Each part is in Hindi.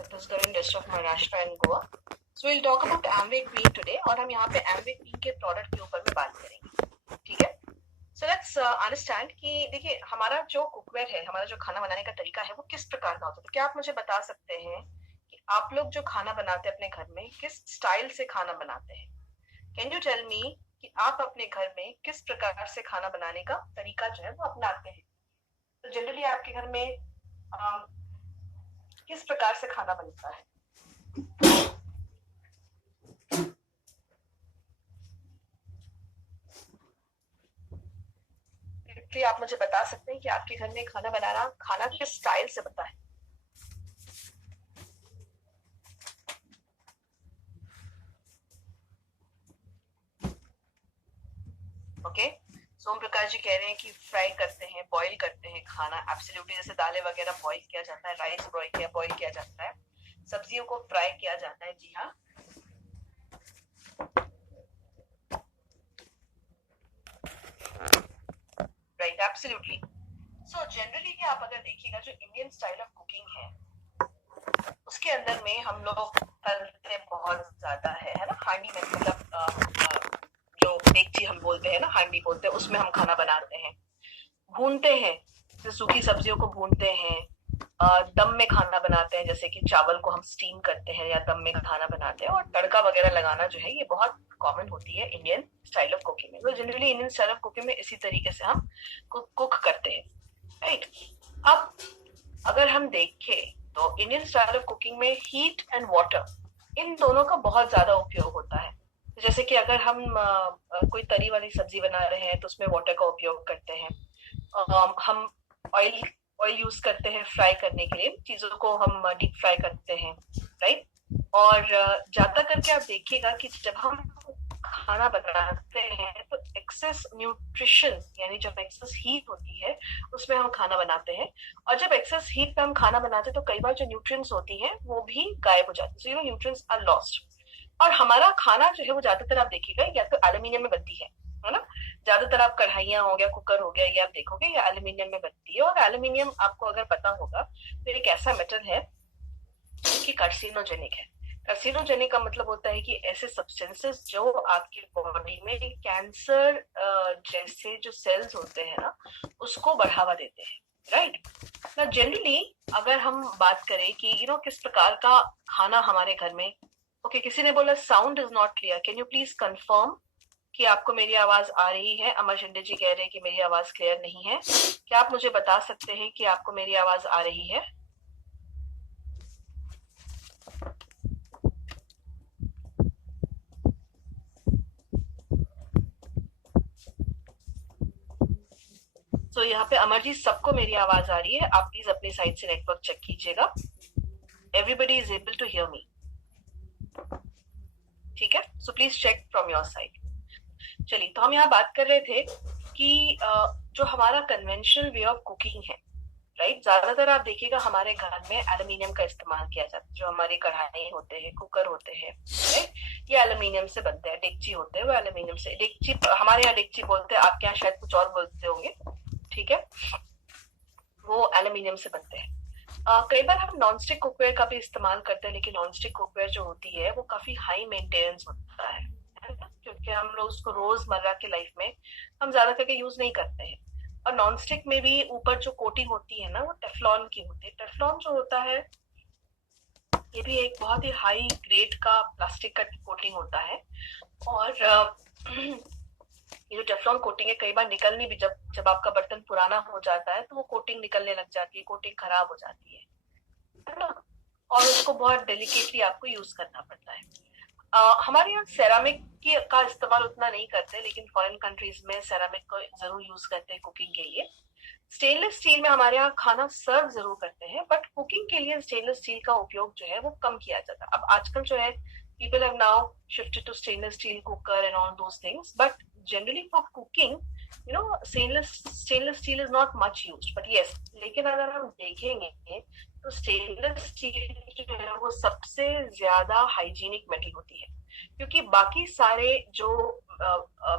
Chhattisgarh and rest of Maharashtra and Goa. So we'll talk about Amway Queen today और हम यहाँ पे Amway Queen के प्रोडक्ट के ऊपर में बात करेंगे, ठीक है? So let's understand कि देखिए हमारा जो कुकवेयर है, हमारा जो खाना बनाने का तरीका है वो किस प्रकार का होता है। तो क्या आप मुझे बता सकते हैं कि आप लोग जो खाना बनाते हैं अपने घर में किस स्टाइल से खाना बनाते हैं? Can you tell me कि आप अपने घर में किस प्रकार से खाना बनाने का तरीका जो है वो अपनाते हैं? तो जनरली आपके घर में किस प्रकार से खाना बनता है? प्लीज आप मुझे बता सकते हैं कि आपके घर में खाना बनाना खाना किस स्टाइल से बनता है? ओके, सोम प्रकाश जी कह रहे हैं कि फ्राई करते हैं, बॉईल करते हैं खाना। एब्सोल्युटली, जैसे दालें वगैरह बॉईल किया जाता है, राइस बॉईल किया जाता है, सब्जियों को फ्राई किया जाता है। जी हाँ, राइट, एब्सोल्युटली। सो जनरली आप अगर देखिएगा जो इंडियन स्टाइल ऑफ कुकिंग है उसके अंदर में हम लोग तलते बहुत ज्यादा है ना। हांडी में मतलब जो डेगची हम बोलते हैं ना, हांडी बोलते हैं, उसमें हम खाना बनाते हैं। भूनते हैं, जैसे सूखी सब्जियों को भूनते हैं। दम में खाना बनाते हैं, जैसे कि चावल को हम स्टीम करते हैं या दम में खाना बनाते हैं। और तड़का वगैरह लगाना जो है ये बहुत कॉमन होती है इंडियन स्टाइल ऑफ कुकिंग में। तो generally Indian style of cooking में इसी तरीके से हम कुक करते हैं, राइट। अब अगर हम देखें तो इंडियन स्टाइल ऑफ कुकिंग में हीट एंड वाटर, इन दोनों का बहुत ज्यादा उपयोग होता है। जैसे कि अगर हम कोई तरी वाली सब्जी बना रहे हैं तो उसमें वाटर का उपयोग करते हैं। हम ऑयल यूज करते हैं फ्राई करने के लिए, चीजों को हम डीप फ्राई करते हैं, राइट। और ज्यादा करके आप देखिएगा कि जब हम खाना बनाते हैं तो एक्सेस न्यूट्रिशन यानी जब एक्सेस हीट होती है उसमें हम खाना बनाते हैं। और जब एक्सेस हीट पे हम खाना बनाते हैं तो कई बार जो न्यूट्रिएंट्स होती हैं वो भी गायब हो जाती है। So you know, nutrients are lost. और हमारा खाना जो है वो ज्यादातर आप देखिएगा या तो एल्यूमिनियम में बनती है ना। ज्यादातर आप कढ़ाइयाँ हो गया, कुकर हो गया, ये आप देखोगे ये एल्यूमिनियम में बनती है। और एल्यूमिनियम आपको अगर पता होगा तो एक ऐसा मेटल है कि कार्सिनोजेनिक है। कार्सिनोजेनिक का मतलब होता है कि ऐसे सब्सटेंसेस जो आपकी बॉडी में कैंसर जैसे जो सेल्स होते हैं ना उसको बढ़ावा देते हैं, राइट। ना जनरली अगर हम बात करें कि यू नो किस प्रकार का खाना हमारे घर में, ओके, किसी ने बोला sound is not clear, can you please confirm कि आपको मेरी आवाज आ रही है? अमर शिंदे जी कह रहे हैं कि मेरी आवाज क्लियर नहीं है। क्या आप मुझे बता सकते हैं कि आपको मेरी आवाज आ रही है? तो यहाँ पे अमर जी सबको मेरी आवाज आ रही है। आप प्लीज अपनी साइड से नेटवर्क चेक कीजिएगा। Everybody is able to hear me, ठीक है? So please check from your side. चलिए, तो हम यहाँ बात कर रहे थे कि जो हमारा कन्वेंशनल वे ऑफ कुकिंग है, राइट, ज्यादातर आप देखिएगा हमारे घर में एल्यूमिनियम का इस्तेमाल किया जाता है। जो हमारे कढ़ाई होते हैं, कुकर होते हैं, राइट, ये एल्यूमिनियम से बनते हैं। डेगची होते हैं वो एल्यूमिनियम से। डेगची हमारे यहाँ डेगची बोलते हैं, आपके यहाँ शायद कुछ और बोलते होंगे, ठीक है, वो एल्यूमिनियम से बनते हैं। कई बार हम नॉन स्टिक कुकवेयर का भी इस्तेमाल करते हैं, लेकिन नॉन स्टिक कुकवेयर जो होती है वो काफी हाई मेंटेनेंस होता है क्योंकि हम लोग उसको रोजमर्रा की लाइफ में हम ज्यादा करके यूज नहीं करते हैं। और नॉन स्टिक में भी ऊपर जो कोटिंग होती है ना वो टेफ्लॉन की होती है। टेफ्लॉन जो होता है ये भी एक बहुत ही हाई ग्रेड का प्लास्टिक का कोटिंग होता है। और ये जो टेफ्लॉन कोटिंग है कई बार निकलनी भी, जब आपका बर्तन पुराना हो जाता है तो वो कोटिंग निकलने लग जाती है, कोटिंग खराब हो जाती है ना। और उसको बहुत डेलिकेटली आपको यूज करना पड़ता है। हमारे यहाँ सेरामिक का इस्तेमाल उतना नहीं करते, लेकिन फॉरेन कंट्रीज में सेरामिक को जरूर यूज करते हैं कुकिंग के लिए। स्टेनलेस स्टील में हमारे यहाँ खाना सर्व जरूर करते हैं, बट कुकिंग के लिए स्टेनलेस स्टील का उपयोग जो है वो कम किया जाता है। अब आजकल जो है people have now shifted to stainless steel cooker and all those things, but generally for cooking, you know, stainless steel is not much used, but yes, लेकिन अगर हम देखेंगे तो स्टेनलेस स्टील जो है वो सबसे ज्यादा हाइजीनिक मेटल होती है, क्योंकि बाकी सारे जो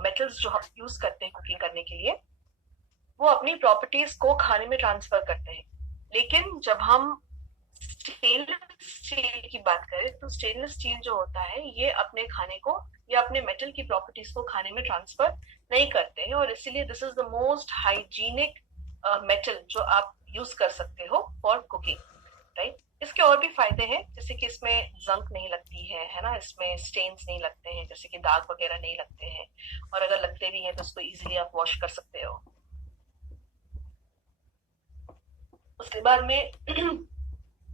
मेटल्स जो हम यूज करते हैं कुकिंग करने के लिए वो अपनी प्रॉपर्टीज को खाने में ट्रांसफर करते हैं। लेकिन जब हम स्टेनलेस स्टील की बात करें तो स्टेनलेस स्टील जो होता है ये अपने खाने को या अपने मेटल की प्रॉपर्टीज को खाने में ट्रांसफर नहीं करते हैं, और इसीलिए this is the most hygienic metal जो आप यूज कर सकते हो फॉर कुकिंग, राइट। इसके और भी फायदे हैं, जैसे कि इसमें जंक नहीं लगती है ना, इसमें स्टेन्स नहीं लगते हैं, जैसे कि दाग वगैरह नहीं लगते हैं, और अगर लगते भी हैं तो उसको इजीली आप वॉश कर सकते हो। उसके बाद में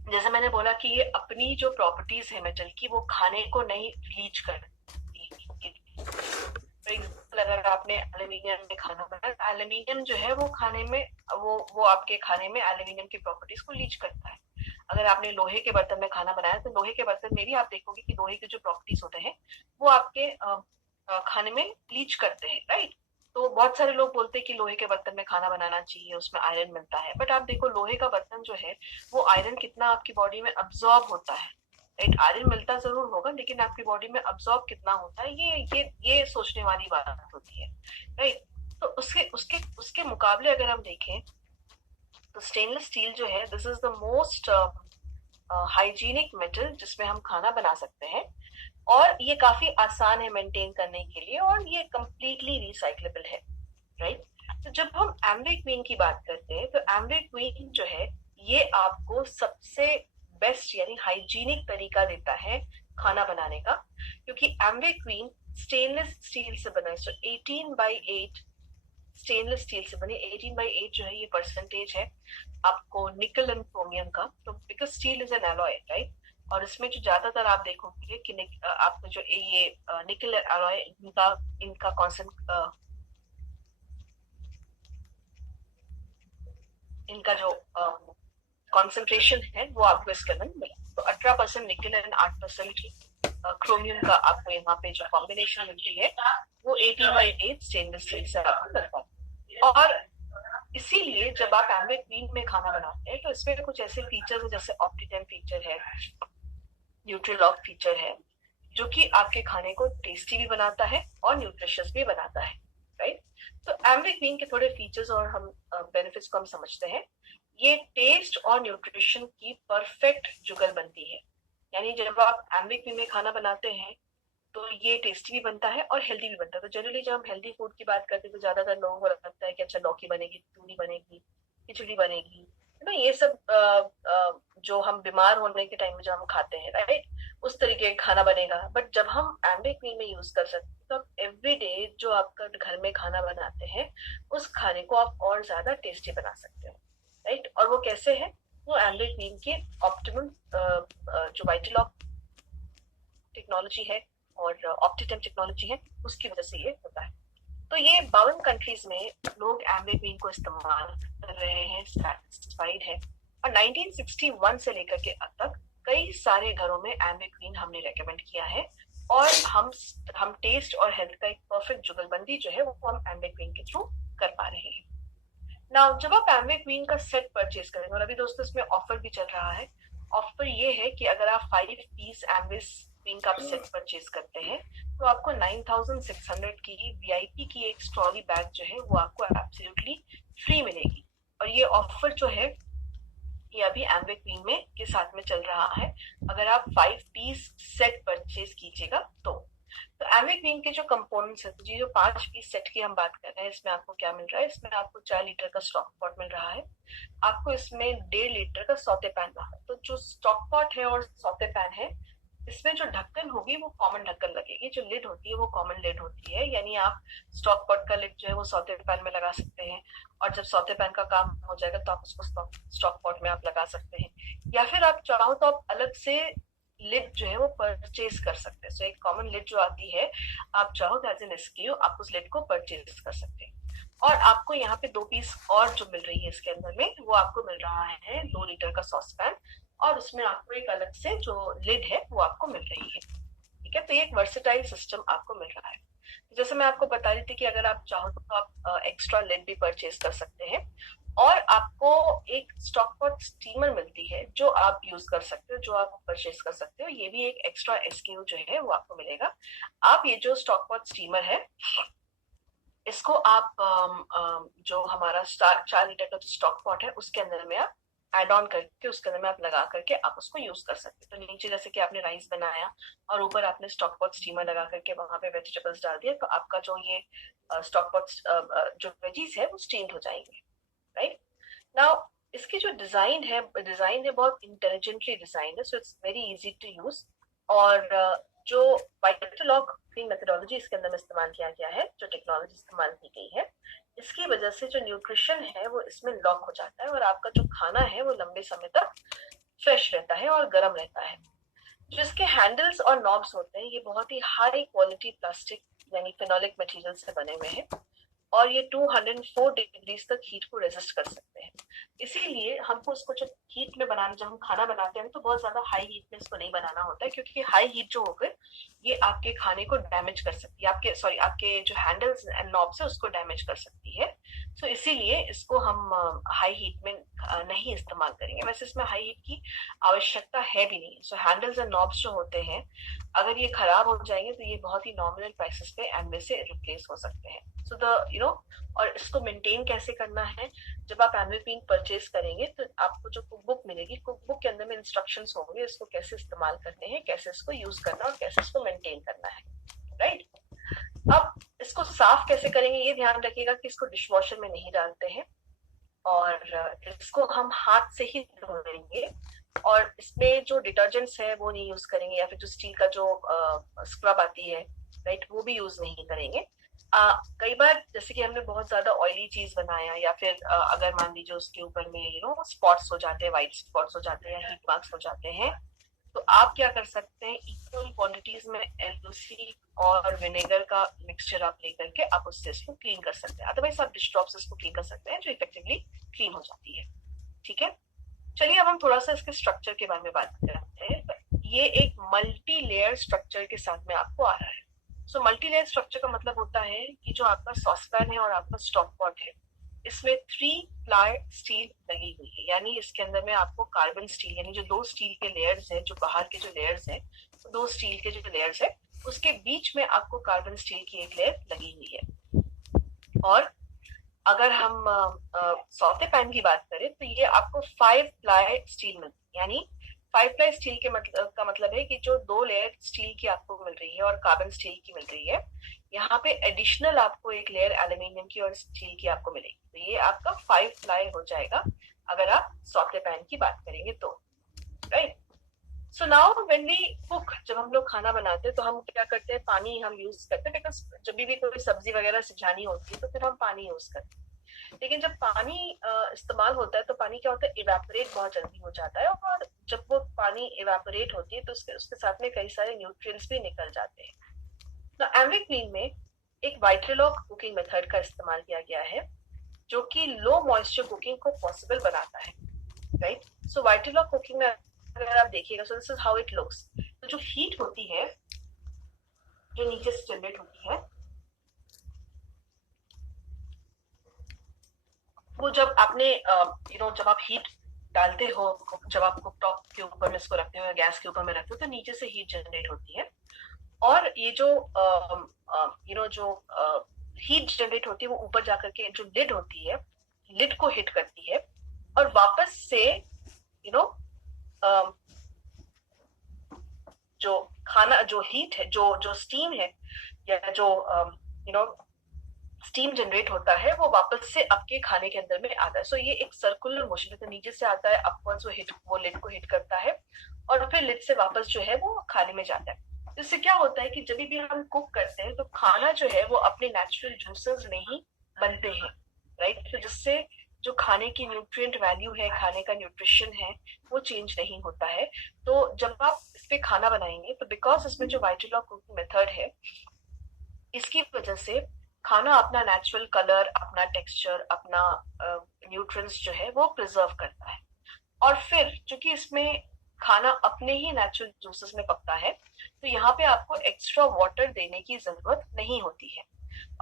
जैसे मैंने बोला कि ये अपनी जो प्रॉपर्टीज है मेटल की वो खाने को नहीं लीच करती। फॉर एग्जाम्पल अगर आपने एल्यूमिनियम में खाना बनाया, एल्यूमिनियम जो है वो खाने में वो आपके खाने में एल्यूमिनियम की प्रॉपर्टीज को लीच करता है। अगर आपने लोहे के बर्तन में खाना बनाया तो लोहे के बर्तन में भी आप देखोगे कि लोहे के जो प्रॉपर्टीज होते हैं वो आपके खाने में लीच करते हैं, राइट। तो बहुत सारे लोग बोलते हैं कि लोहे के बर्तन में खाना बनाना चाहिए, उसमें आयरन मिलता है, बट आप देखो लोहे का बर्तन जो है वो आयरन कितना आपकी बॉडी में अब्सॉर्ब होता है, राइट। आयरन मिलता जरूर होगा लेकिन आपकी बॉडी में अब्सॉर्ब कितना होता है ये सोचने वाली बात होती है, राइट। तो उसके उसके उसके मुकाबले अगर हम देखें तो स्टेनलेस स्टील जो है this is the most hygienic metal जिसमें हम खाना बना सकते हैं, और ये काफी आसान है मेंटेन करने के लिए, और ये कंप्लीटली रिसाइक्लेबल है, राइट। तो जब हम एम्बिक क्वीन की बात करते हैं तो एम्बिक क्वीन जो है ये आपको सबसे बेस्ट यानी हाइजीनिक तरीका देता है खाना बनाने का, क्योंकि एम्बिक क्वीन स्टेनलेस स्टील से बना है। सो 18/8 स्टेनलेस स्टील से बनी, 18/8 जो है ये परसेंटेज है आपको निकल एंड क्रोमियम का, तो because steel is an alloy, right. और इसमें जो ज्यादातर आप देखोगे कि आपको जो ये निकल एलॉय इनका इनका जो कॉन्सेंट्रेशन है वो आपको इसके अंदर मिला। तो 18% निकल एंड 8% क्रोमियम का आपको यहाँ पे जो कॉम्बिनेशन मिलती है वो 18/8 स्टेनलेस स्टील से आपको मिलता है। और इसीलिए जब आप एम्बिक क्वीन में खाना बनाते हैं तो इसमें कुछ ऐसे फीचर्स है जैसे ऑप्टिटम फीचर है, न्यूट्रीलॉक फीचर है, जो कि आपके खाने को टेस्टी भी बनाता है और न्यूट्रिशियस भी बनाता है, राइट। तो एम्बिक क्वीन के थोड़े फीचर्स और हम बेनिफिट्स को हम समझते हैं। ये टेस्ट और न्यूट्रिशन की परफेक्ट जुगल बनती है, यानी जब आप एम्बिक क्वीन में खाना बनाते हैं तो ये टेस्टी भी बनता है और हेल्दी भी बनता है। तो जनरली जब हम हेल्दी फूड की बात करते हैं तो ज्यादातर लोगों को लगता है कि अच्छा लौकी बनेगी, पूरी बनेगी, खिचड़ी बनेगी, ना ये सब जो हम बीमार होने के टाइम में जो हम खाते हैं, राइट, उस तरीके का खाना बनेगा। बट जब हम एम्बिक क्वीन में यूज कर सकते हैं तो आप एवरीडे जो आपका घर में खाना बनाते हैं उस खाने को आप और ज्यादा टेस्टी बना सकते हो, राइट। और वो कैसे है, वो एम्बिक क्वीन की ऑप्टिमम जो वाइटलॉक टेक्नोलॉजी है और ऑप्टिटम टेक्नोलॉजी है उसकी वजह से ये होता है। तो ये 52 कंट्रीज में लोग एम्बिक क्वीन को इस्तेमाल कर रहे हैं, सैटिस्फाइड है। और 1961 से लेकर के अब तक कई सारे घरों में एम्बिक क्वीन हमने रेकमेंड किया है, और हम टेस्ट और हेल्थ का एक परफेक्ट जुगलबंदी जो है वो हम एम्बिक क्वीन के थ्रू कर पा रहे हैं। नाउ जब आप एम्बिक क्वीन का सेट परचेज करेंगे, और अभी दोस्तों इसमें ऑफर भी चल रहा है, ऑफर ये है कि अगर आप 5 पीस एम्बिक क्वीन का सेट परचेज करते हैं तो आपको 9600 की वीआईपी की एक स्ट्रॉली बैग जो है वो आपको एब्सोल्युटली फ्री मिलेगी। और ये ऑफर जो है ये अभी एम्बिक क्वीन में के साथ में चल रहा है, अगर आप 5 पीस सेट परचेज कीजिएगा तो एम्बिक क्वीन के जो कंपोनेंट्स है, जी जो 5 पीस सेट की हम बात कर रहे हैं, इसमें आपको क्या मिल रहा है, इसमें आपको 4 लीटर का स्टॉक पॉट मिल रहा है, आपको इसमें 1.5 लीटर का सौते पैन रहा है। तो जो स्टॉक पॉट है और सौते पैन है इसमें जो ढक्कन होगी वो कॉमन ढक्कन लगेगी, जो लिड होती है वो कॉमन लिड होती है, यानी आप स्टॉक पॉट का लिड जो है वो सौते पैन में लगा सकते हैं, और जब सौते पैन का काम हो जाएगा तो आप उसको स्टॉक पॉट में आप लगा सकते हैं, या फिर आप चाहो तो आप अलग से लिड जो है वो परचेज कर सकते हैं। सो एक कॉमन लिड जो आती है, आप चाहो तो एज एन एसक्यू आप उस लिड को परचेज कर सकते हैं। और आपको यहाँ पे 2 पीस और जो मिल रही है इसके अंदर में, वो आपको मिल रहा है 2 लीटर का सॉस पैन, और उसमें आपको एक अलग से जो लिड है वो आपको मिल रही है, ठीक है। तो ये एक वर्सेटाइल सिस्टम आपको मिल रहा है। जैसे मैं आपको बता रही थी कि अगर आप चाहो तो आप एक्स्ट्रा लिड भी परचेज कर सकते हैं, और आपको एक स्टॉक पॉट स्टीमर मिलती है जो आप यूज कर सकते हो, जो आप परचेज कर सकते हो, ये भी एक एक्स्ट्रा एसक्यू जो है वो आपको मिलेगा। आप ये जो स्टॉक पॉट स्टीमर है इसको आप जो हमारा 4 लीटर का जो स्टॉक पॉट है उसके अंदर में आप ऐड ऑन करके उसके अंदर में आप लगा करके आप उसको यूज कर सकते हैं। तो नीचे जैसे कि आपने राइस बनाया और ऊपर आपने स्टॉक पॉट स्टीमर लगा करके वहां पे वेजिटेबल्स डाल दिया, तो आपका जो ये स्टॉक पॉट जो वेजीज है वो स्टीम्ड हो जाएंगे, राइट। नाउ इसकी जो डिजाइन है बहुत इंटेलिजेंटली डिजाइन है, so it's very easy to use. और जो वाइटलॉग क्लीन मेथोडोलॉजी इसके अंदर में इस्तेमाल किया गया है, जो टेक्नोलॉजी इस्तेमाल की गई है, इसकी वजह से जो न्यूट्रिशन है वो इसमें लॉक हो जाता है और आपका जो खाना है वो लंबे समय तक फ्रेश रहता है और गर्म रहता है। जो इसके हैंडल्स और नॉब्स होते हैं ये बहुत ही हाई क्वालिटी प्लास्टिक यानी फिनोलिक मटेरियल से बने हुए हैं और ये 204 डिग्रीज तक हीट को रेजिस्ट कर सकते हैं। इसीलिए हमको इसको जब हीट में बनाना, जब हम खाना बनाते हैं तो बहुत ज्यादा हाई हीट में इसको नहीं बनाना होता है, क्योंकि हाई हीट जो होकर ये आपके खाने को डैमेज कर सकती है, आपके जो हैंडल्स एंड नॉब्स है उसको डैमेज कर सकती है। सो इसीलिए इसको हम हाई हीट में नहीं इस्तेमाल करेंगे। वैसे इसमें हाई हीट की आवश्यकता है भी नहीं। सो हैंडल्स एंड नॉब्स जो होते हैं अगर ये खराब हो जाएंगे तो ये बहुत ही नॉमिनल प्राइसेस पे एमवे से रिप्लेस हो सकते हैं। सो और इसको मेंटेन कैसे करना है, जब आप एमवे पिन परचेज करेंगे तो आपको जो कुक बुक मिलेगी, कुक बुक के अंदर में इंस्ट्रक्शंस होंगे इसको कैसे इस्तेमाल करते हैं, कैसे इसको यूज करना और कैसे इसको मेंटेन करना है, राइट। अब इसको साफ कैसे करेंगे ये ध्यान रखिएगा कि इसको डिशवॉशर में नहीं डालते हैं और इसको हम हाथ से ही धोएंगे और इसमें जो डिटर्जेंट्स है वो नहीं यूज करेंगे, या फिर जो स्टील का जो स्क्रब आती है, राइट, वो भी यूज नहीं करेंगे। कई बार जैसे कि हमने बहुत ज्यादा ऑयली चीज बनाया या फिर अगर मान लीजिए उसके ऊपर में स्पॉट्स हो जाते हैं, व्हाइट स्पॉट्स हो जाते हैं, हीट मार्क्स हो जाते हैं, तो आप क्या कर सकते हैं, इक्वल क्वांटिटीज में एलओसी और विनेगर का मिक्सचर आप लेकर के आप उससे इसको क्लीन कर सकते हैं। अदरवाइज आप डिश ड्रॉप से इसको क्लीन कर सकते हैं जो इफेक्टिवली क्लीन हो जाती है। ठीक है, चलिए अब हम थोड़ा सा इसके स्ट्रक्चर के बारे में बात करते हैं। ये एक मल्टी लेयर स्ट्रक्चर के साथ में आपको आ रहा है। सो मल्टी लेयर स्ट्रक्चर का मतलब होता है कि जो आपका सॉसपैन है और आपका स्टॉक पॉट है इसमें 3 प्लाई स्टील लगी हुई है, यानी इसके अंदर में आपको कार्बन स्टील यानी जो 2 स्टील के लेयर्स है, जो बाहर के जो लेयर्स है, 2 स्टील के जो लेयर्स है उसके बीच में आपको कार्बन स्टील की एक लेयर लगी हुई है। और अगर हम सौते पैन की बात करें तो ये आपको 5 प्लाई स्टील मिलती है, यानी 5 प्लाई स्टील के मतलब है कि जो 2 लेयर स्टील की आपको मिल रही है और कार्बन स्टील की मिल रही है, यहाँ पे एडिशनल आपको एक लेयर एल्यूमिनियम की और स्टील की आपको मिलेगी, तो ये आपका 5 प्लाई हो जाएगा अगर आप सौते पैन की बात करेंगे तो, right. So now when we cook, जब हम लोग खाना बनाते हैं तो हम क्या करते हैं, पानी हम यूज करते हैं, बिकॉज जब भी कोई सब्जी वगैरह सिजानी होती है तो फिर हम पानी यूज करते हैं। लेकिन जब पानी इस्तेमाल होता है तो पानी क्या होता है, इवेपोरेट बहुत जल्दी हो जाता है और जब वो पानी इवेपोरेट होती है तो उसके साथ में कई सारे न्यूट्रिएंट्स भी निकल जाते हैं। तो एमवी क्लीन में एक वाइट्रलॉग कुकिंग मेथड का इस्तेमाल किया गया है जो कि लो मॉइस्चर कुकिंग को पॉसिबल बनाता है, राइट। सो वाइट्रलॉग कुकिंग में अगर आप देखिएगा, so this is how it looks. तो जो हीट होती है जो नीचे से जनरेट होती है वो जब आपने जब आप हीट डालते हो, जब आप कुकटॉप के ऊपर में इसको रखते हो, गैस के ऊपर में रखते हो, तो नीचे से हीट जनरेट होती है और ये जो जो हीट जनरेट होती है वो ऊपर जाकर के जो लिड होती है, लिड को हिट करती है और वापस से जो खाना, जो हीट है, जो स्टीम है या जो स्टीम जनरेट होता है वो वापस से आपके खाने के अंदर में आता है। सो ये एक सर्कुलर मोशन है, तो नीचे से आता है अपवर्ड्स, वो लिड को हिट करता है और फिर लिड से वापस जो है वो खाने में जाता है। इससे क्या होता है कि जब भी हम कुक करते हैं तो खाना जो है वो अपने नेचुरल जूसेस में ही बनते हैं, राइट। तो जिससे जो खाने की न्यूट्रिएंट वैल्यू है, खाने का न्यूट्रिशन है, वो चेंज नहीं होता है। तो जब आप इस पे खाना बनाएंगे तो बिकॉज इसमें जो वाइट्रलॉग कुकिंग मेथड है इसकी वजह से खाना अपना नेचुरल कलर, अपना टेक्सचर, अपना न्यूट्रिएंट्स जो है वो प्रिजर्व करता है। और फिर चूंकि इसमें खाना अपने ही नेचुरल जूसेस में पकता है तो यहाँ पे आपको एक्स्ट्रा वाटर देने की जरूरत नहीं होती है।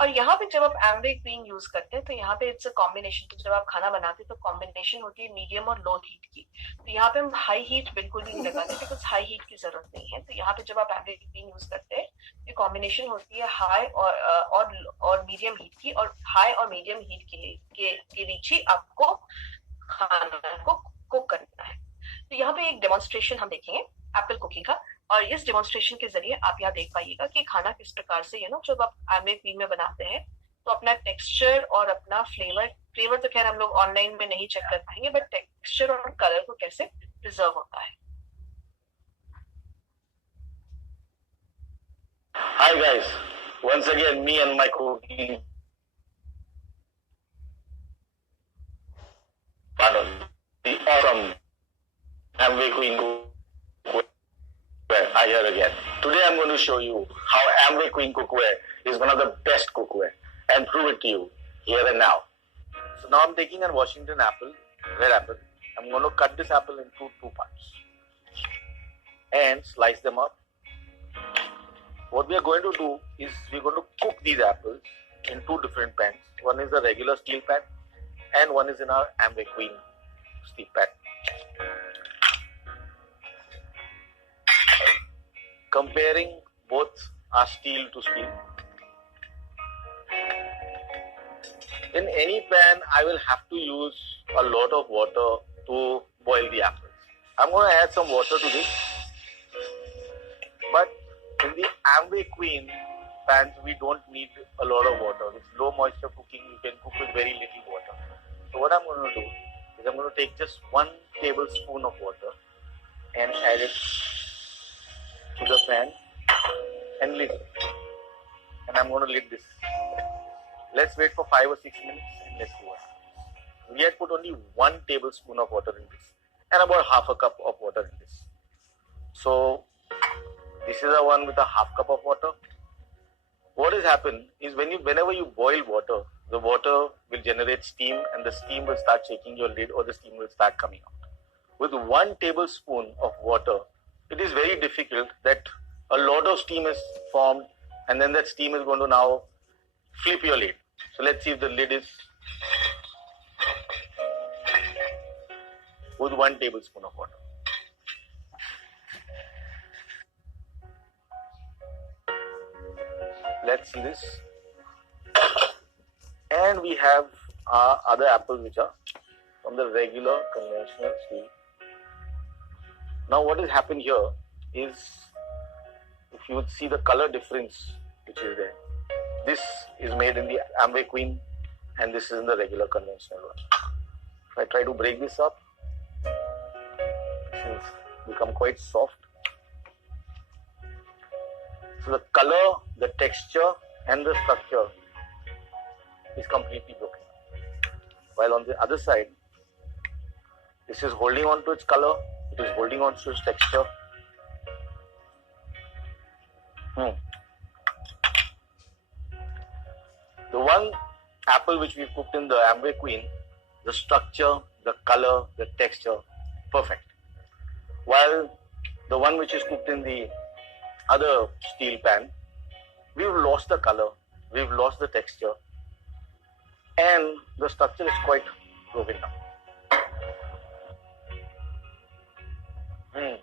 और यहाँ पे जब आप एमवे क्वीन यूज करते हैं तो यहाँ पे इट्स अ कॉम्बिनेशन, तो जब आप खाना बनाते हैं तो कॉम्बिनेशन होती है मीडियम और लो हीट की। तो यहाँ पे हम हाई हीट बिल्कुल भी नहीं लगाते बिकॉज हाई हीट की जरूरत नहीं है। तो यहाँ पे जब आप एमवे क्वीन यूज करते हैं ये कॉम्बिनेशन होती है हाई और मीडियम हीट की, और हाई और मीडियम हीट के बीच ही आपको खाना को कुक करना है। तो यहाँ पे एक डेमोन्स्ट्रेशन हम देखेंगे एप्पल कुकिंग का, और इस डेमोन्स्ट्रेशन के जरिए आप यहाँ देख पाइएगा कि खाना किस प्रकार से जब आप आमले क्वीन में बनाते हैं तो अपना टेक्सचर और अपना फ्लेवर तो खैर हम लोग ऑनलाइन में नहीं चेक कर पाएंगे, बट टेक्सचर और कलर को कैसे प्रिजर्व होता है। Hi guys, once again me and my cooking part of the awesome Amway Queen cookware are here again. Today I'm going to show you how Amway Queen cookware is one of the best cookware and prove it to you here and now. So now I'm taking a Washington apple, red apple. I'm going to cut this apple into two parts and slice them up. What we are going to do is we're going to cook these apples in two different pans. One is a regular steel pan and one is in our Amway Queen steel pan. Comparing both are steel to steel. In any pan, I will have to use a lot of water to boil the apples. I'm going to add some water to this, but in the Amway Queen pans, we don't need a lot of water. With low moisture cooking, you can cook with very little water. So what I'm going to do is I'm going to take just 1 tablespoon of water and add it to the pan and lid it. And I'm going to lid this. Let's wait for 5 or 6 minutes and let's see what happens. We had put only 1 tablespoon of water in this and about half a cup of water in this. So this is the one with a half cup of water. What has happened is whenever you boil water, the water will generate steam and the steam will start shaking your lid or the steam will start coming out. With 1 tablespoon of water, it is very difficult that a lot of steam is formed and then that steam is going to now flip your lid. So let's see if the lid is with 1 tablespoon of water. Let's see this. And we have our other apples which are from the regular conventional steel. Now what has happened here is, if you would see the color difference which is there, this is made in the Amway Queen and this is in the regular conventional one. If I try to break this up, it become quite soft. So the color, the texture and the structure is completely broken. While on the other side, this is holding on to its color, it is holding on to its texture. The one apple which we cooked in the Amway Queen, the structure, the color, the texture, perfect. While the one which is cooked in the other steel pan, we've lost the color, we've lost the texture, and the structure is quite broken down. I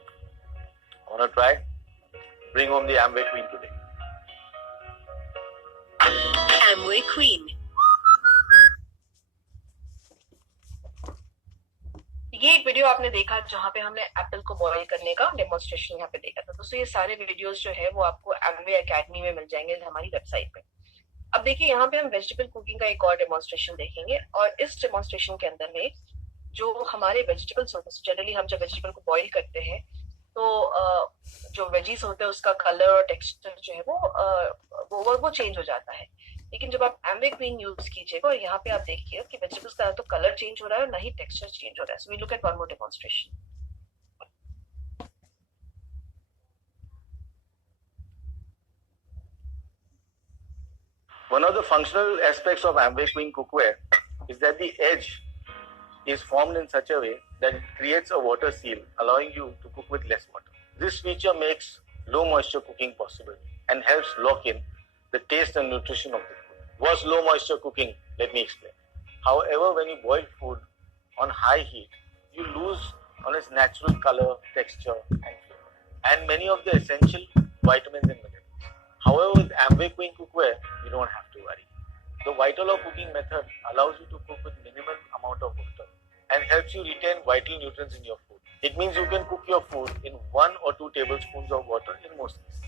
want to try, bring home the Amway Queen today. Amway Queen. ये एक वीडियो आपने देखा जहाँ पे हमने एप्पल को बॉईल करने का डेमोन्स्ट्रेशन यहाँ पे देखा था। दोस्तों ये सारे वीडियोस जो है वो आपको एमवे एकेडमी में मिल जाएंगे हमारी वेबसाइट पे। अब देखिए यहाँ पे हम वेजिटेबल कुकिंग का एक और डेमोन्स्ट्रेशन देखेंगे, और इस डेमोन्स्ट्रेशन के अंदर में जो हमारे वेजिटेबल्स होते हैं, जनरली हम जब वेजिटेबल को बॉईल करते हैं तो जो वेजीज होते हैं उसका कलर और टेक्सचर जो है वो चेंज हो जाता है। लेकिन जब आप एमवे क्वीन यूज कीजिएगा और यहाँ पे आप देखिएगा कि वेजिटेबल्स का तो कलर चेंज हो रहा है और ना ही टेक्सचर चेंज हो रहा है। So we look at one more demonstration. One of the functional aspects of Amway Queen cookware is that the edge is formed in such a way that it creates a water seal, allowing you to cook with less water. This feature makes low moisture cooking possible and helps lock in the taste and nutrition of the food. What's low moisture cooking? Let me explain. However, when you boil food on high heat, you lose on its natural color, texture and flavor, and many of the essential vitamins and minerals. However, with Amway Queen cookware, you don't have to worry. The Vital cooking method allows you to cook with minimal amount of water and helps you retain vital nutrients in your food. It means you can cook your food in 1 or 2 tablespoons of water in most cases.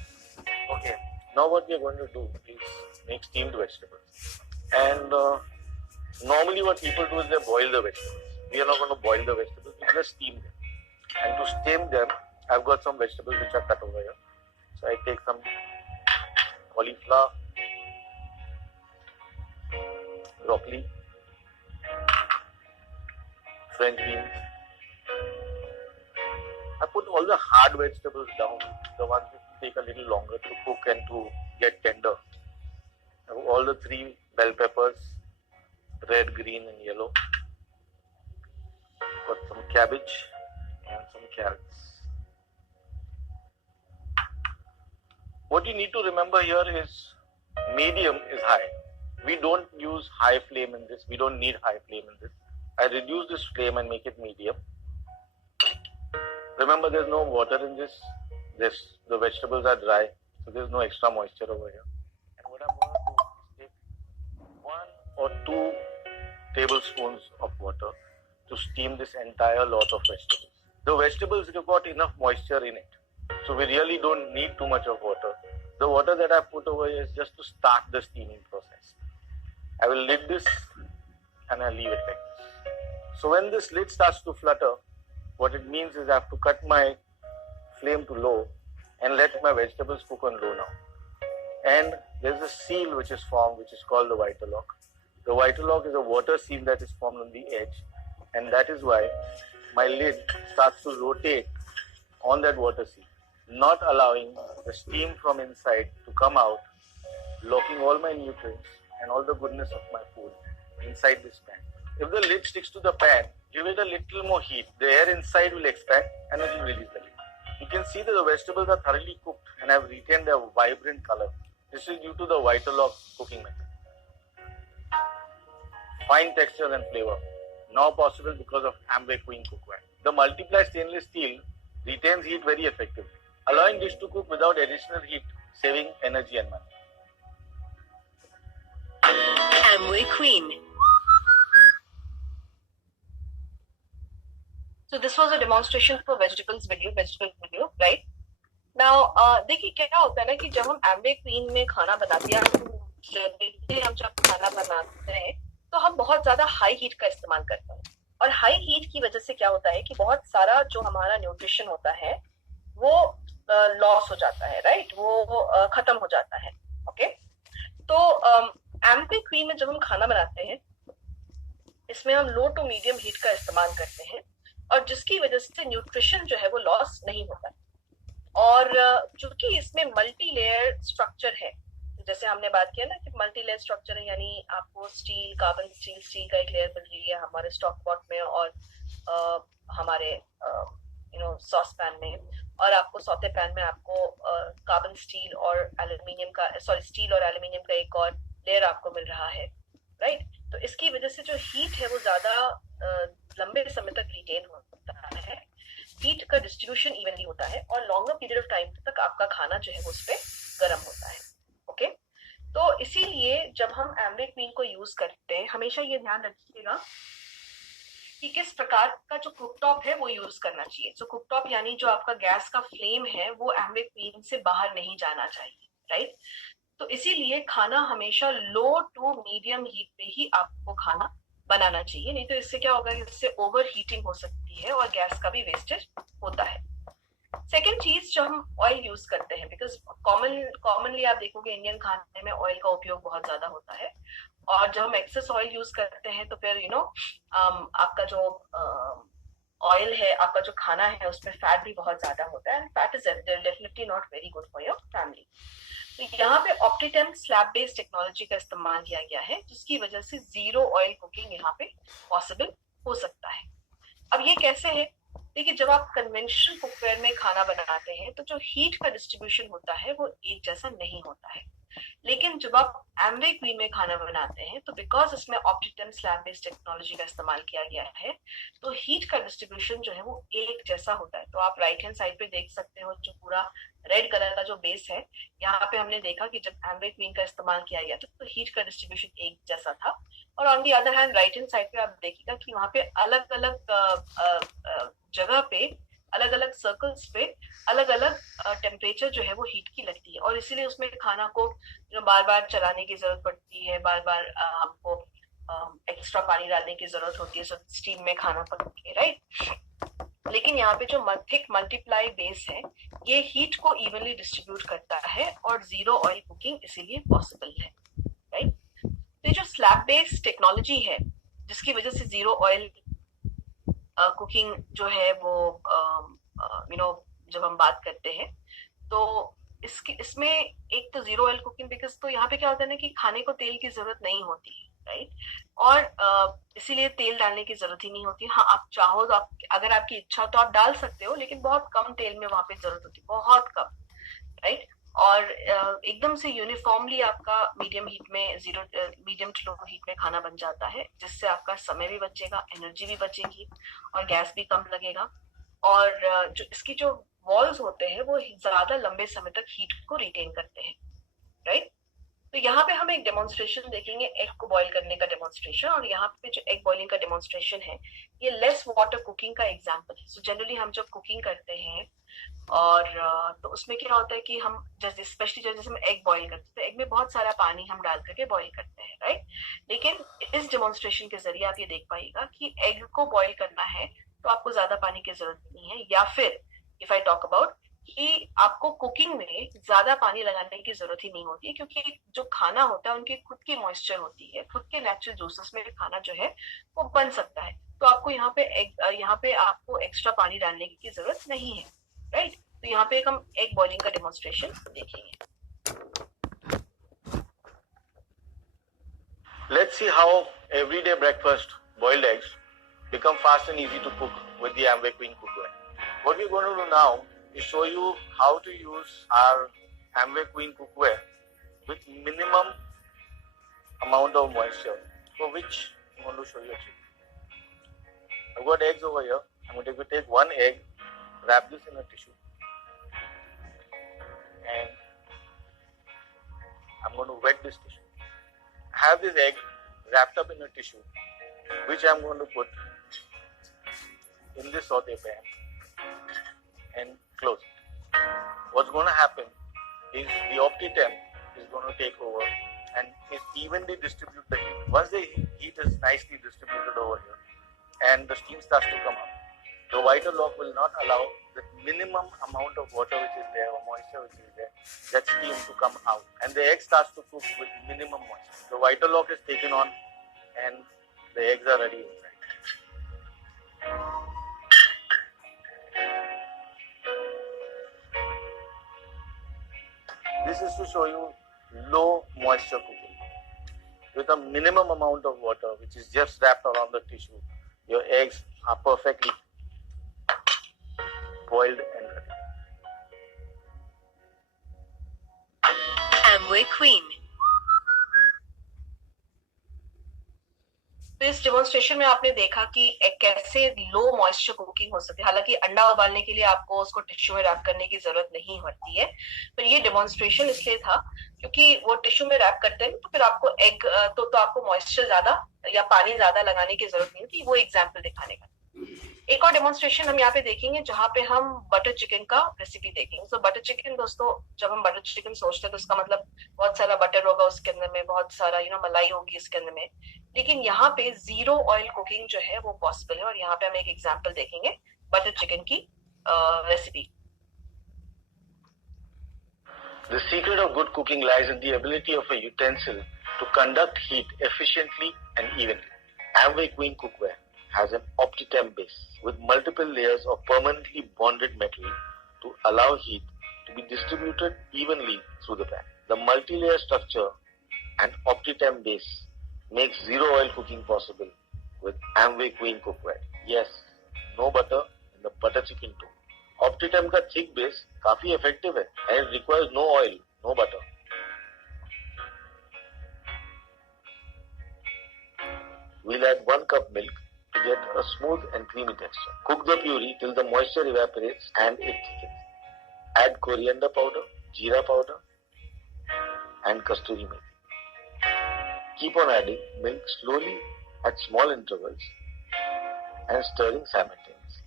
Okay, now what we are going to do is make steamed vegetables. And normally what people do is they boil the vegetables. We are not going to boil the vegetables, we just steam them. And to steam them, I've got some vegetables which are cut over here. So I take some cauliflower, broccoli, French beans. I put all the hard vegetables down, the ones which take a little longer to cook and to get tender. All the 3 bell peppers, red, green and yellow. Got some cabbage and some carrots. What you need to remember here is medium is high. We don't use high flame in this. We don't need high flame in this. I reduce this flame and make it medium. Remember, there's no water in this. The vegetables are dry, so there's no extra moisture over here. And what I'm going to do is take 1 or 2 tablespoons of water to steam this entire lot of vegetables. The vegetables have got enough moisture in it, so we really don't need too much of water. The water that I put over here is just to start the steaming process. I will lid this and I'll leave it like this. So when this lid starts to flutter, what it means is I have to cut my flame to low and let my vegetables cook on low now. And there's a seal which is formed, which is called the Vitelloc. The Vitelloc is a water seal that is formed on the edge, and that is why my lid starts to rotate on that water seal, not allowing the steam from inside to come out, locking all my nutrients and all the goodness of my food inside this pan. If the lid sticks to the pan, give it a little more heat. The air inside will expand and it will release the lid. You can see that the vegetables are thoroughly cooked and have retained their vibrant color. This is due to the Vitelloc cooking method. Fine texture and flavor, now possible because of Amway Queen cookware. The Multiply stainless steel retains heat very effectively, allowing dish to cook without additional heat, saving energy and money. Amway Queen. So this was a demonstration for vegetable video, right? Now, देखिए क्या होता है ना कि जब हम Amway Queen में खाना बनाते हैं, हम जब खाना बनाते हैं तो हम बहुत ज्यादा हाई हीट का इस्तेमाल करते हैं, और हाई हीट की वजह से क्या होता है कि बहुत सारा जो हमारा न्यूट्रिशन होता है वो लॉस हो जाता है, राइट? वो खत्म हो जाता है. ओके, तो Amway Queen में जब हम खाना बनाते हैं इसमें हम लो टू मीडियम हीट का इस्तेमाल करते हैं, और जिसकी वजह से न्यूट्रिशन जो है वो लॉस नहीं होता है. और चूंकि इसमें मल्टी लेयर स्ट्रक्चर है, जैसे हमने बात किया ना कि मल्टी लेयर स्ट्रक्चर है, यानी आपको स्टील, कार्बन स्टील का एक लेयर मिल रही है हमारे स्टॉक पॉट में और हमारे सॉस पैन में, और आपको सौते पैन में आपको कार्बन स्टील और एल्यूमिनियम का स्टील और एल्यूमिनियम का एक और लेयर आपको मिल रहा है, राइट? तो इसकी वजह से जो हीट है वो ज्यादा लंबे समय तक रिटेन होता है, हीट का डिस्ट्रीब्यूशन इवनली होता है, और लॉन्गर पीरियड ऑफ टाइम तक आपका खाना जो है वो उस पर गर्म होता है. ओके, तो इसीलिए जब हम Amway Queen को यूज करते हैं हमेशा ये ध्यान रखिएगा कि किस प्रकार का जो कुकटॉप है वो यूज करना चाहिए. तो कुकटॉप यानी जो आपका गैस का फ्लेम है वो Amway Queen से बाहर नहीं जाना चाहिए, राइट? तो इसीलिए खाना हमेशा लो टू मीडियम हीट पे ही आपको खाना बनाना चाहिए, नहीं तो इससे क्या होगा, इससे ओवर हीटिंग हो सकती है और गैस का भी वेस्टेज होता है. सेकेंड चीज जो हम ऑयल यूज करते हैं, बिकॉज कॉमनली आप देखोगे इंडियन खाने में ऑयल का उपयोग बहुत ज्यादा होता है, और जब हम एक्सेस ऑयल यूज करते हैं तो फिर आपका जो ऑयल है, आपका जो खाना है उसमें फैट भी बहुत ज्यादा होता है, and fat is definitely not very good for your family. तो यहाँ पे ऑप्टिटेम स्लैब बेस्ड टेक्नोलॉजी का इस्तेमाल किया गया है, जिसकी वजह से जीरो ऑयल कुकिंग यहाँ पे पॉसिबल हो सकता है. अब ये कैसे है? देखिए, जब आप कन्वेंशनल कुकवेयर में खाना बनाते हैं तो जो हीट का डिस्ट्रीब्यूशन होता है वो एक जैसा नहीं होता है, लेकिन जब आप Amway Queen में खाना बनाते हैं तो बिकॉज इसमें ऑप्टिटम स्लैब बेस्ड टेक्नोलॉजी का इस्तेमाल किया गया है तो हीट का डिस्ट्रीब्यूशन जो है वो एक जैसा होता है. तो आप राइट हैंड साइड पे देख सकते हो जो पूरा रेड कलर का जो बेस है, यहाँ पे हमने देखा कि जब Amway Queen का इस्तेमाल किया गया था तो हीट का डिस्ट्रीब्यूशन एक जैसा था, और on the other hand right hand side पे आप देखिएगा कि वहाँ पे अलग अलग जगह पे, अलग अलग सर्कल्स पे अलग अलग टेम्परेचर जो है वो हीट की लगती है, और इसीलिए उसमें खाना को बार बार चलाने की जरूरत पड़ती है, बार बार हमको एक्स्ट्रा पानी डालने की जरूरत होती है स्टीम में खाना पके, राइट। लेकिन यहाँ पे जो थिक मल्टीप्लाई बेस है ये हीट को इवनली डिस्ट्रीब्यूट करता है और जीरो ऑयल कुकिंग इसीलिए पॉसिबल है, राइट। तो ये जो स्लैब बेस्ड टेक्नोलॉजी है जिसकी वजह से जीरो ऑयल कुकिंग जो है वो जब हम बात करते हैं तो इसमें एक तो जीरो ऑयल कुकिंग, बिकॉज तो यहाँ पे क्या होता है ना कि खाने को तेल की जरूरत नहीं होती है, राइट। और इसीलिए तेल डालने की जरूरत ही नहीं होती। हाँ, आप चाहो तो आप, अगर आपकी इच्छा तो आप डाल सकते हो, लेकिन बहुत कम तेल में वहां पे जरूरत होती है, बहुत कम, राइट। और एकदम से यूनिफॉर्मली आपका मीडियम टू लो हीट में खाना बन जाता है, जिससे आपका समय भी बचेगा, एनर्जी भी बचेगी और गैस भी कम लगेगा। और जो इसकी जो वॉल्स होते हैं वो ज्यादा लंबे समय तक हीट को रिटेन करते हैं, राइट। तो यहाँ पे हम एक डेमोन्स्ट्रेशन देखेंगे, एग को बॉईल करने का डेमोन्स्ट्रेशन। और यहाँ पे जो एग बॉइलिंग का डेमोन्स्ट्रेशन है ये लेस वाटर कुकिंग का एग्जाम्पल है। सो जनरली हम जब कुकिंग करते हैं और तो उसमें क्या होता है कि हम जैसे स्पेशली जैसे हम एग बॉईल करते हैं तो एग में बहुत सारा पानी हम डाल करके बॉईल करते हैं, राइट। लेकिन इस डेमोन्स्ट्रेशन के जरिए आप ये देख पाइएगा कि एग को बॉईल करना है तो आपको ज्यादा पानी की जरूरत नहीं है, या फिर इफ आई टॉक अबाउट कि आपको कुकिंग में ज्यादा पानी लगाने की जरूरत ही नहीं होती है, क्योंकि जो खाना होता है उनकी खुद की मॉइस्चर होती है, खुद के नेचुरल जूसेस में खाना जो है वो बन सकता है। तो आपको यहाँ पे आपको एक्स्ट्रा पानी डालने की जरूरत नहीं है, राइट। तो यहाँ पे हम एग बॉइलिंग का डेमोन्स्ट्रेशन देखेंगे। Let's see how everyday breakfast boiled eggs become fast and easy to cook with the Amway Queen cookware. What we're going to do now is show you how to use our Amway Queen cookware with minimum amount of moisture, for which I'm going to show you a trick. I've got eggs over here. I'm going to take one egg, wrap this in a tissue, and I'm going to wet this tissue. I have this egg wrapped up in a tissue, which I'm going to put in this saute pan and close it. What's going to happen is the OptiTemp is going to take over and is evenly distribute the heat. Once the heat is nicely distributed over here and the steam starts to come up, the vital lock will not allow the minimum amount of water which is there or moisture which is there, that steam to come out, and the egg starts to cook with minimum moisture. The vital lock is taken on and the eggs are ready inside. This is to show you low moisture cooking. With a minimum amount of water which is just wrapped around the tissue, your eggs are perfectly boiled and ready. Amway Queen. तो इस डेमोन्स्ट्रेशन में आपने देखा कि कैसे लो मॉइस्चर कुकिंग हो सकती है। हालांकि अंडा उबालने के लिए आपको उसको टिश्यू में रैप करने की जरूरत नहीं पड़ती है, पर ये डेमोन्स्ट्रेशन इसलिए था क्योंकि वो टिश्यू में रैप करते हैं तो फिर आपको एग तो आपको मॉइस्चर ज्यादा या पानी ज्यादा लगाने की जरूरत नहीं होती, वो एग्जाम्पल दिखाने का। एक और डेमोन्स्ट्रेशन हम यहाँ पे देखेंगे जहाँ पे हम बटर चिकन का रेसिपी देखेंगे। तो बटर चिकन दोस्तों, जब हम बटर चिकन सोचते हैं तो उसका मतलब बहुत सारा बटर होगा उसके अंदर में, बहुत सारा मलाई होगी इसके अंदर में। लेकिन यहाँ पे जीरो ऑयल कुकिंग जो है वो पॉसिबल है, और यहाँ पे हम एक एग्जांपल देखेंगे बटर चिकन की recipe. The secret of good cooking lies in the ability of a utensil to conduct heat efficiently and evenly. Amway Queen cookware has an OptiTemp base with multiple layers of permanently bonded metal to allow heat to be distributed evenly through the pan. The multi-layer structure and OptiTemp base makes zero oil cooking possible with Amway Queen cookware. Yes, no butter in the butter chicken too. OptiTemp का thick base काफी effective है and it requires no oil, no butter. We'll add 1 cup milk to get a smooth and creamy texture. Cook the puree till the moisture evaporates and it thickens. Add coriander powder, jeera powder and kasturi methi. Keep on adding milk slowly at small intervals and stirring simultaneously.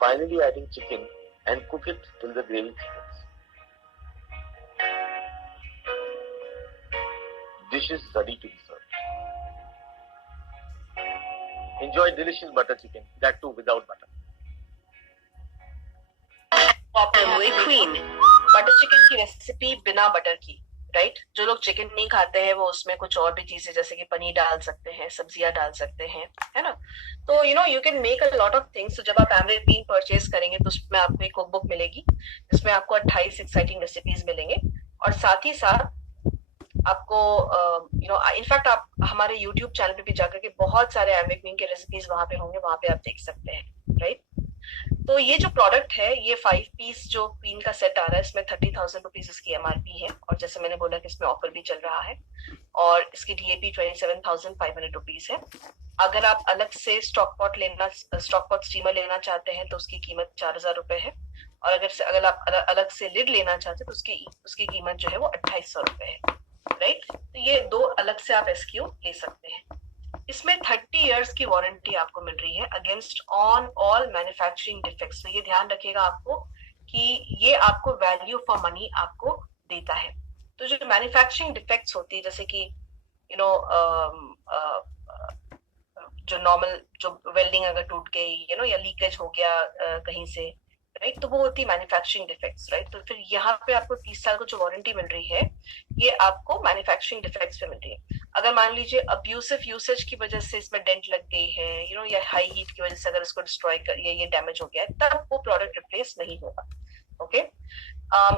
Finally adding chicken and cook it till the gravy thickens. Dish is ready to be served. Enjoy delicious butter chicken, that too without butter. Amway Queen. Butter chicken की रेसिपी बिना बटर की, राइट? जो लोग चिकन नहीं खाते हैं वो उसमें कुछ और भी चीजें जैसे कि पनीर डाल सकते हैं, सब्जियां डाल सकते हैं, है ना? तो you can make a lot of things. तो जब आप Amway Queen परचेज करेंगे तो उसमें आपको एक कुक बुक मिलेगी, जिसमें आपको 28 एक्साइटिंग रेसिपीज मिलेंगे, और साथ ही साथ आपको इनफैक्ट आप हमारे YouTube चैनल पे भी जाकर के बहुत सारे Amway Queen के रेसिपीज वहां पे होंगे, वहां पे आप देख सकते हैं, राइट? तो ये जो प्रोडक्ट है, ये 5 पीस जो क्वीन का सेट आ रहा है, इसमें 30,000 रुपीज इसकी MRP है, और जैसे मैंने बोला कि इसमें ऑफर भी चल रहा है, और इसकी DAP 27,500 रुपीज है। अगर आप अलग से स्टॉक पॉट स्टीमर लेना चाहते हैं तो उसकी कीमत 4,000 रुपए है, और अगर आप अलग से लिड लेना चाहते हैं तो उसकी कीमत जो है वो 2,800 रुपए है, राइट? तो ये दो अलग से आप SKU ले सकते हैं। इसमें 30 इयर्स की वारंटी आपको मिल रही है against on all manufacturing defects. तो ये ध्यान रखिएगा आपको कि ये आपको वैल्यू फॉर मनी आपको देता है। तो जो मैन्युफैक्चरिंग डिफेक्ट्स होती है, जैसे कि जो नॉर्मल जो वेल्डिंग अगर टूट गई, या लीकेज हो गया कहीं से, राइट? तो वो होती है मैन्युफैक्चरिंग डिफेक्ट्स, राइट? तो फिर यहाँ पे आपको 30 साल को जो वारंटी मिल रही है, ये आपको मैन्युफैक्चरिंग डिफेक्ट्स पे मिल रही है। अगर मान लीजिए अब्यूसिव यूसेज की वजह से इसमें डेंट लग गई है, या हाई हीट की वजह से अगर इसको डिस्ट्रॉय कर ये डैमेज हो गया है, तब वो प्रोडक्ट रिप्लेस नहीं होगा, ओके?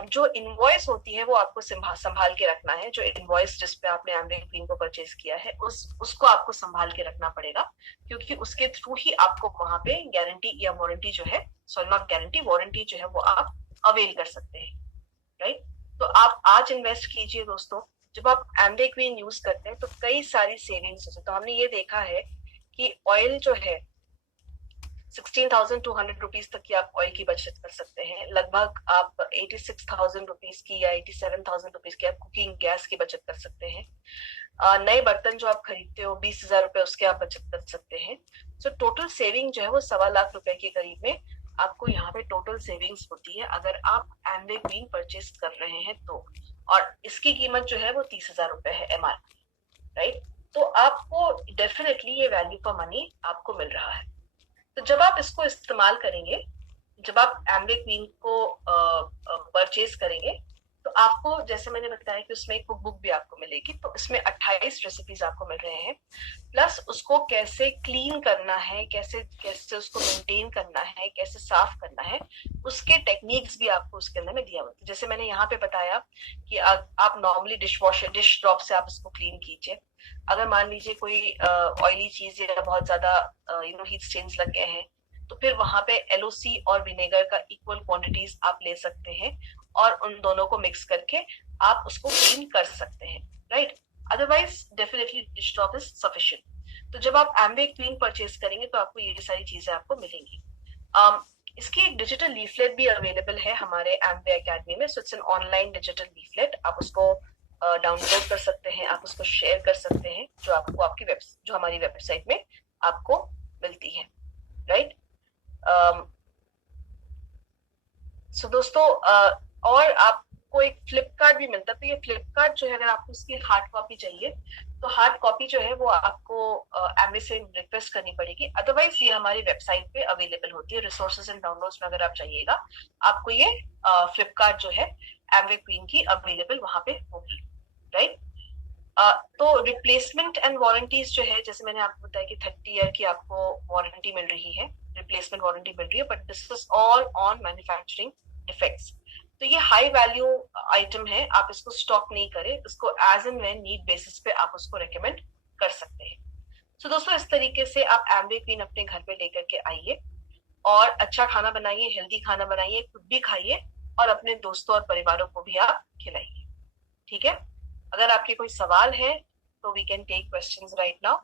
जो इनवॉइस होती है वो आपको संभाल के रखना है। जो इनवॉइस जिस पे आपने Amway Queen को परचेज किया है, उसको आपको संभाल के रखना पड़ेगा, क्योंकि उसके थ्रू ही आपको वहां पे गारंटी या वारंटी जो है, सॉरी नॉट गारंटी, वारंटी जो है वो आप अवेल कर सकते हैं, राइट? तो आप आज इन्वेस्ट कीजिए दोस्तों। जब आप Amway Queen यूज करते हैं तो कई सारी सेविंग्स होती है। तो हमने ये देखा है कि ऑयल जो है 16,200 रुपीज तक की आप ऑयल की बचत कर सकते हैं। लगभग आप 86,000 रुपीज की या 87,000 रुपीज की आप कुकिंग गैस की बचत कर सकते हैं। नए बर्तन जो आप खरीदते हो 20,000 रुपए उसके आप बचत कर सकते हैं। सो टोटल सेविंग जो है वो 1.25 लाख रुपए के करीब में आपको यहाँ पे टोटल सेविंग्स होती है अगर आप Amway Queen परचेज कर रहे हैं तो। और इसकी कीमत जो है वो 30,000 रुपए है MRP, राइट? तो आपको डेफिनेटली ये वैल्यू फॉर मनी आपको मिल रहा है। तो जब आप इसको इस्तेमाल करेंगे, जब आप Amway Queen को परचेज करेंगे, तो आपको जैसे मैंने बताया कि उसमें एक कुक बुक भी आपको मिलेगी। तो इसमें 28 रेसिपीज आपको मिल रहे हैं, प्लस उसको कैसे क्लीन करना है, कैसे उसको मेंटेन करना है, कैसे साफ करना है, उसके टेक्निक्स भी आपको उसके अंदर में दिया हुआ है। जैसे मैंने यहाँ पे बताया कि आप नॉर्मली डिश ड्रॉप से आप इसको क्लीन कीजिए। अगर मान लीजिए कोई ऑयली चीज या बहुत ज्यादा हीट स्टेन्स लग गए हैं, तो फिर वहां पे LOC और विनेगर का इक्वल क्वांटिटीज आप ले सकते हैं, और उन दोनों को मिक्स करके आप उसको क्लीन कर सकते हैं, right? Otherwise definitely dish drop is sufficient. तो जब आप Amway Queen परचेज करेंगे तो आपको ये सारी चीजें आपको मिलेंगी। इसकी एक डिजिटल लीफलेट भी अवेलेबल है हमारे Amway Academy में। So it's an online digital leaflet, आप उसको डाउनलोड कर सकते हैं, आप उसको शेयर कर सकते हैं, जो आपको जो हमारी वेबसाइट में आपको मिलती है, राइट? सो दोस्तों, और आपको एक फ्लिपकार्ट भी मिलता है। तो ये फ्लिपकार्ट जो है, अगर आपको उसकी हार्ड कॉपी चाहिए तो हार्ड कॉपी जो है वो आपको Amway से रिक्वेस्ट करनी पड़ेगी। अदरवाइज ये हमारी वेबसाइट पे अवेलेबल होती है। रिसोर्सेज एंड डाउनलोड्स में अगर आप चाहिएगा, आपको ये फ्लिपकार्ट जो है Amway Queen की अवेलेबल वहां पे होगी, राइट? तो रिप्लेसमेंट एंड वारंटीज जो है, जैसे मैंने आपको बताया कि 30 ईयर की आपको वारंटी मिल रही है, रिप्लेसमेंट वारंटी मिल रही है, but this is all on manufacturing defects. तो ये हाई वैल्यू आइटम है, आप इसको स्टॉक नहीं करें, इसको as and when need basis पे आप उसको रेकमेंड कर सकते हैं। तो दोस्तों, इस तरीके से आप Amway Queen अपने घर पे लेकर के आइए और अच्छा खाना बनाइए, हेल्दी खाना बनाइए, खुद भी खाइए और अपने दोस्तों और परिवारों को भी आप खिलाइए, ठीक है? अगर आपके कोई सवाल है तो we can take questions right now.